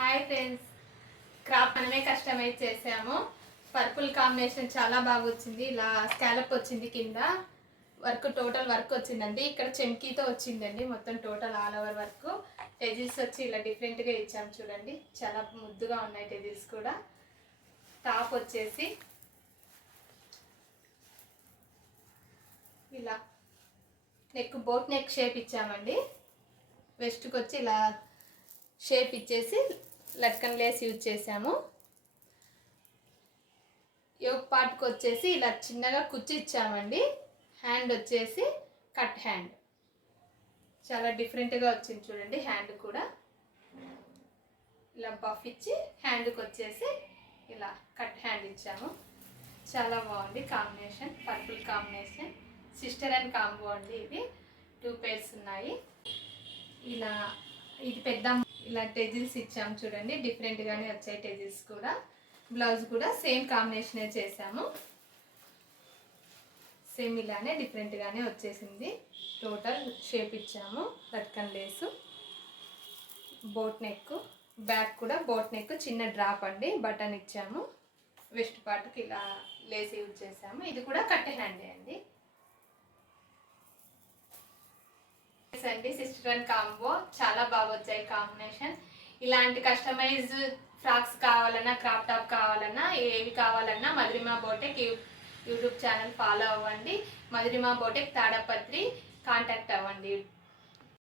Hi friends, craft మనమే customise చేసాము. Purple combination చాలా బాగా వచ్చింది. ఇలా స్కాలప్ వచ్చింది, కింద వర్క్ టోటల్ వర్క్ వచ్చిందండి. ఇక్కడ చెమ్కీతో వచ్చిందండి మొత్తం టోటల్ ఆల్ ఓవర్ వర్క్. టెజిల్స్ వచ్చి ఇలా డిఫరెంట్గా ఇచ్చాము చూడండి, చాలా ముద్దుగా ఉన్నాయి టెజిల్స్ కూడా. టాప్ వచ్చేసి ఇలా నెక్ బోట్ నెక్ షేప్ ఇచ్చామండి. వెస్ట్కి వచ్చి ఇలా షేప్ ఇచ్చేసి లట్కన్ లేస్ యూజ్ చేసాము. యోక్ పార్ట్కి వచ్చేసి ఇలా చిన్నగా కుచ్చి ఇచ్చామండి. హ్యాండ్ వచ్చేసి కట్ హ్యాండ్, చాలా డిఫరెంట్గా వచ్చింది చూడండి. హ్యాండ్ కూడా ఇలా బఫ్ ఇచ్చి హ్యాండ్కి వచ్చేసి ఇలా కట్ హ్యాండ్ ఇచ్చాము. చాలా బాగుంది combination, purple combination. Sister and combo అండి. ఇది 2 pairs ఉన్నాయి. ఇలా ఇది పెద్ద ఇలా టెజిల్స్ ఇచ్చాము చూడండి, డిఫరెంట్గానే వచ్చాయి టెజిల్స్ కూడా. బ్లౌజ్ కూడా సేమ్ కాంబినేషనే చేసాము, సేమ్ ఇలానే డిఫరెంట్గానే వచ్చేసింది. టోటల్ షేప్ ఇచ్చాము. లట్కన్ లేసు, బోట్ నెక్, బ్యాక్ కూడా బోట్ నెక్, చిన్న డ్రాప్ అండి, బటన్ ఇచ్చాము. వెస్ట్ పార్ట్కి ఇలా లేస్ యూజ్ చేసాము. ఇది కూడా కట్ హ్యాండే అండి. అండి సిస్టర్ అండ్ కాంబో చాలా బాగా వచ్చాయి కాంబినేషన్. ఇలాంటి కస్టమైజ్ ఫ్రాక్స్ కావాలన్నా, క్రాప్ టాప్ కావాలన్నా, ఏవి కావాలన్నా మధురిమ బోటెక్ యూట్యూబ్ ఛానల్ ఫాలో అవ్వండి. మధురిమ బోటెక్ తాడపత్రి కాంటాక్ట్ అవ్వండి.